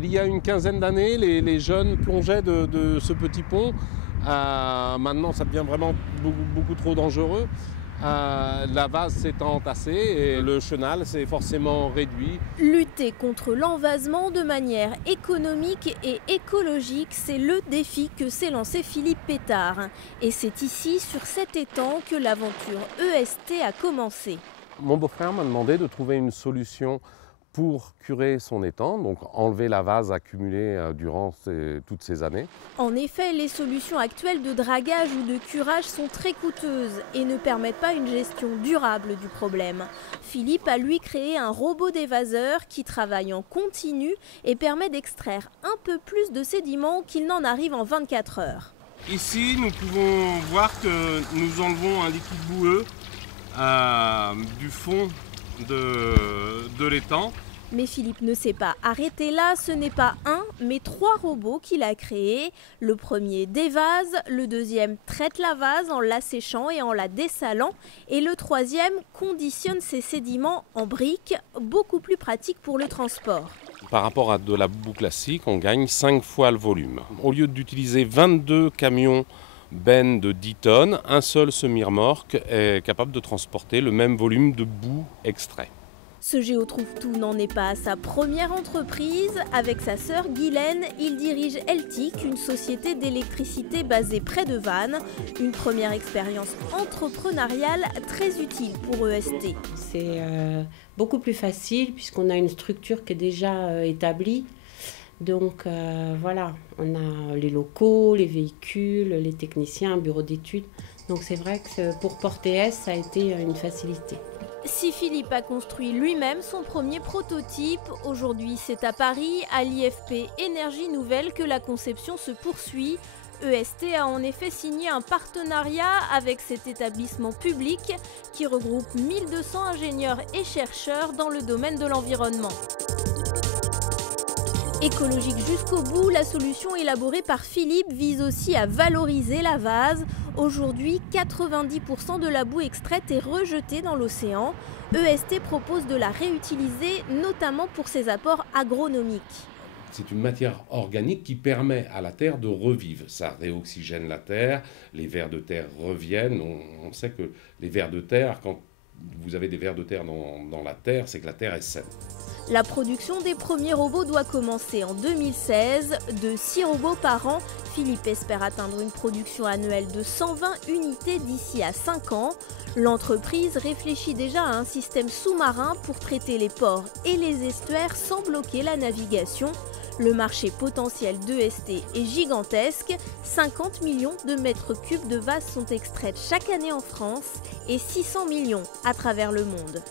Il y a une quinzaine d'années, les jeunes plongeaient de ce petit pont. Maintenant, ça devient vraiment beaucoup trop dangereux. La vase s'est entassée et le chenal s'est forcément réduit. Lutter contre l'envasement de manière économique et écologique, c'est le défi que s'est lancé Philippe Pétard. Et c'est ici, sur cet étang, que l'aventure EST a commencé. Mon beau-frère m'a demandé de trouver une solution pour curer son étang, donc enlever la vase accumulée durant toutes ces années. En effet, les solutions actuelles de dragage ou de curage sont très coûteuses et ne permettent pas une gestion durable du problème. Philippe a lui créé un robot d'évaseur qui travaille en continu et permet d'extraire un peu plus de sédiments qu'il n'en arrive en 24 heures. Ici, nous pouvons voir que nous enlevons un liquide boueux du fond de l'étang. Mais Philippe ne s'est pas arrêté là, ce n'est pas un, mais 3 robots qu'il a créés. Le premier dévase, le deuxième traite la vase en l'asséchant et en la dessalant, et le troisième conditionne ses sédiments en briques, beaucoup plus pratique pour le transport. Par rapport à de la boue classique, on gagne 5 fois le volume. Au lieu d'utiliser 22 camions bennes de 10 tonnes, un seul semi-remorque est capable de transporter le même volume de boue extrait. Ce Géotrouve-Tout n'en est pas à sa première entreprise. Avec sa sœur Guylaine, il dirige Eltic, une société d'électricité basée près de Vannes. Une première expérience entrepreneuriale très utile pour EST. C'est beaucoup plus facile puisqu'on a une structure qui est déjà établie. Donc voilà, on a les locaux, les véhicules, les techniciens, un bureau d'études. Donc c'est vrai que pour Portéès, ça a été une facilité. Si Philippe a construit lui-même son premier prototype, aujourd'hui c'est à Paris, à l'IFP Énergie Nouvelle, que la conception se poursuit. EST a en effet signé un partenariat avec cet établissement public qui regroupe 1200 ingénieurs et chercheurs dans le domaine de l'environnement. Écologique jusqu'au bout, la solution élaborée par Philippe vise aussi à valoriser la vase. Aujourd'hui, 90% de la boue extraite est rejetée dans l'océan. EST propose de la réutiliser, notamment pour ses apports agronomiques. C'est une matière organique qui permet à la terre de revivre. Ça réoxygène la terre, les vers de terre reviennent. On sait que les vers de terre, quand vous avez des vers de terre dans la terre, c'est que la terre est saine. La production des premiers robots doit commencer en 2016. De 6 robots par an, Philippe espère atteindre une production annuelle de 120 unités d'ici à 5 ans. L'entreprise réfléchit déjà à un système sous-marin pour traiter les ports et les estuaires sans bloquer la navigation. Le marché potentiel d'EST est gigantesque. 50 millions de mètres cubes de vase sont extraits chaque année en France et 600 millions à travers le monde.